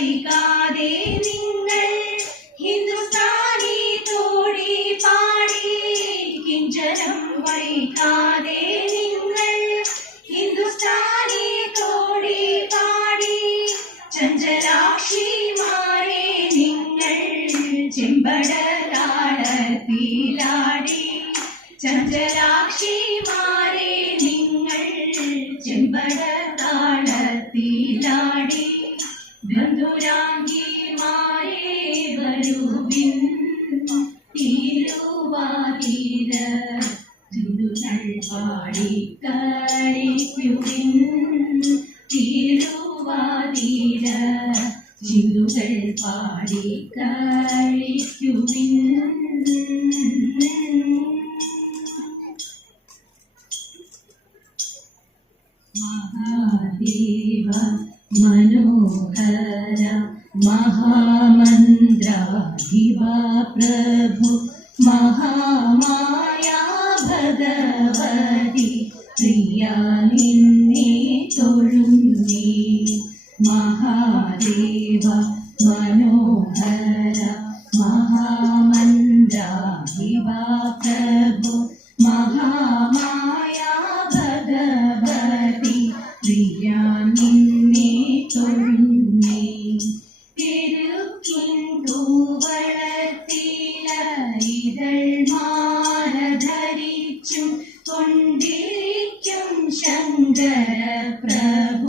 delicado. Mahadeva മനോഹര മഹാമന്ത്രാധിവാകർഭു മഹാമായ ഭഗവതി. നിന്നെ തൊഴുന്നേ. കൊണ്ടിരിക്കും ശങ്കര പ്രഭ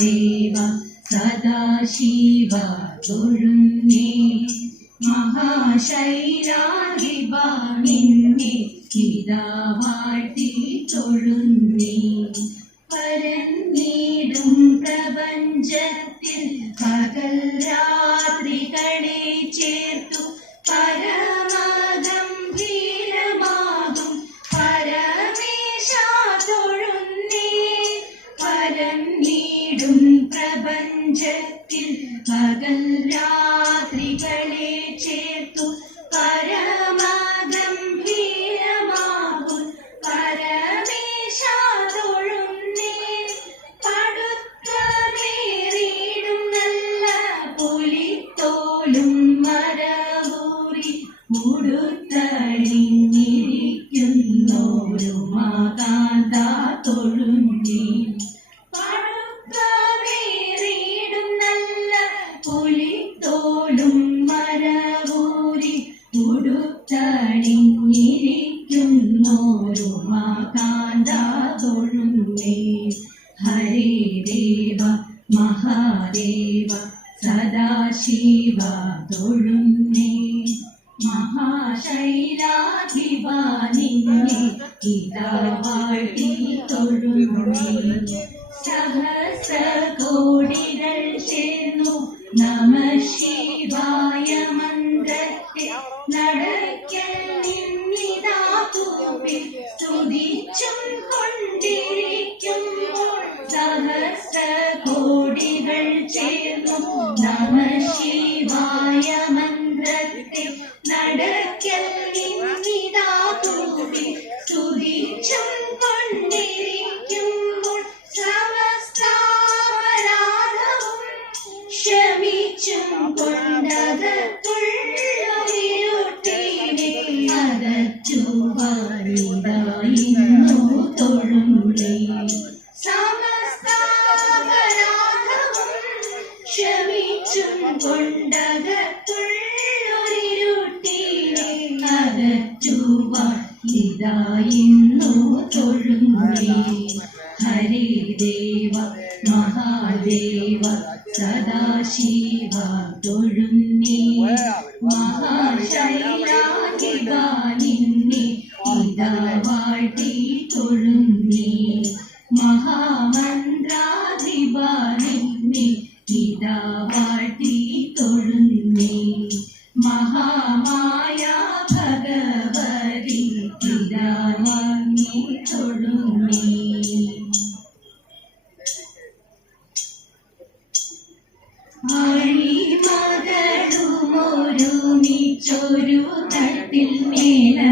தேவா சதாசிவா தொழுன்னே மகாசைராகிபா நின்னே கிதாவாட்டி தொழுன்னே பரன் நீடும் பிரபஞ்சத்தில் பகல் മഹാദേവ സദാശിവ തൊഴുന്നേ. മഹാശൈലാധിപ നിന്നെ ഇതാവാഴ്ത്തി തൊഴുന്നേ. സഹസ്രകോടികൾ ചേർന്നു നമ ശിവായ മന്ത്രത്തെ നടക്കൽ നിന്നിതാ തൂപ്പിൽ സ്തുതിച്ചും 我们心 ശിവ തൊഴുന്നേ ഇതാ വാഴ്ത്തി ഒരു തട്ടിൽ മേലെ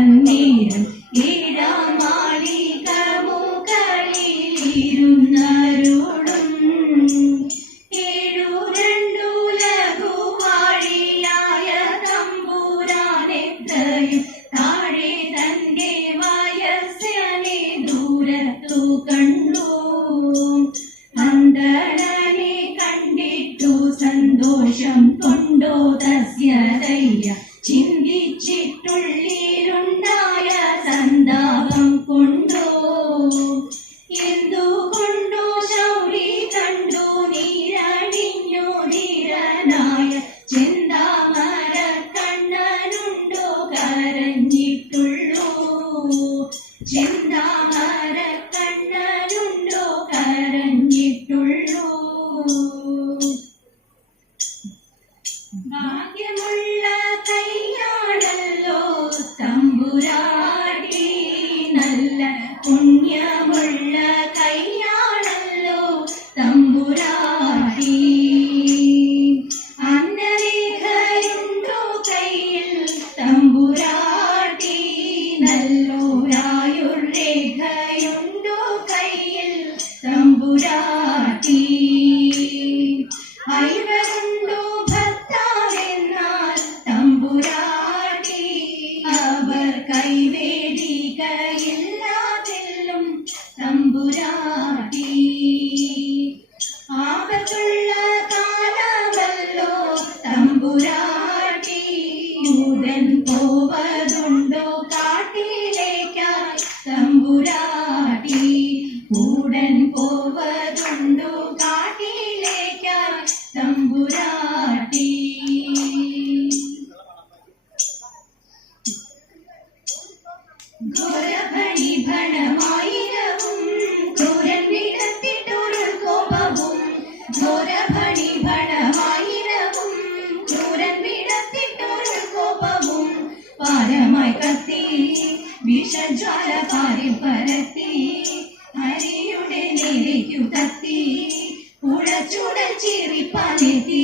ഉടച്ചുടച്ചിറിപ്പാനെത്തി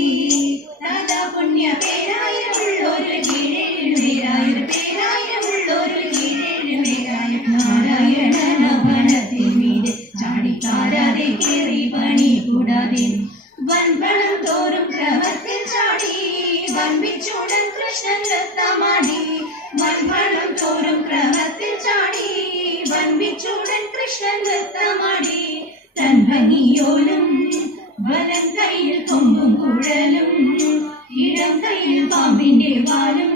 ദാദാ പുണ്യ പേരായിരുള്ളൊരു കീഴേഴു പേരായൊരു പേരായിരുള്ളൊരു കീഴേഴു പേരായ നാരായണന വനത്തിമീതെ ചാടിക്കാരാതെ കേറി പണി കൂടാതെ വൻപണം തോറും ക്രമത്തിൽ ചാടി വൻപിച്ചുടൻ കൃഷ്ണൻ വൻപണം തോറും ക്രമത്തിൽ ചാടി വൻപിച്ചുടൻ കൃഷ്ണൻ നൃത്തമാടി തൻ ഭംഗിയോലും വലം കയ്യിൽ കൊമ്പും കുഴലും ഇടം കയ്യിൽ പാമ്പിന്റെ വാലും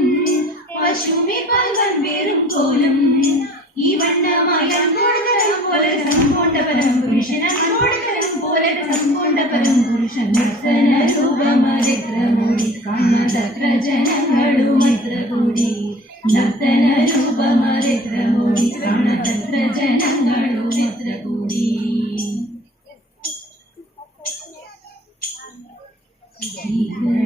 പശുവി പൽവൻ വേറും കോലും.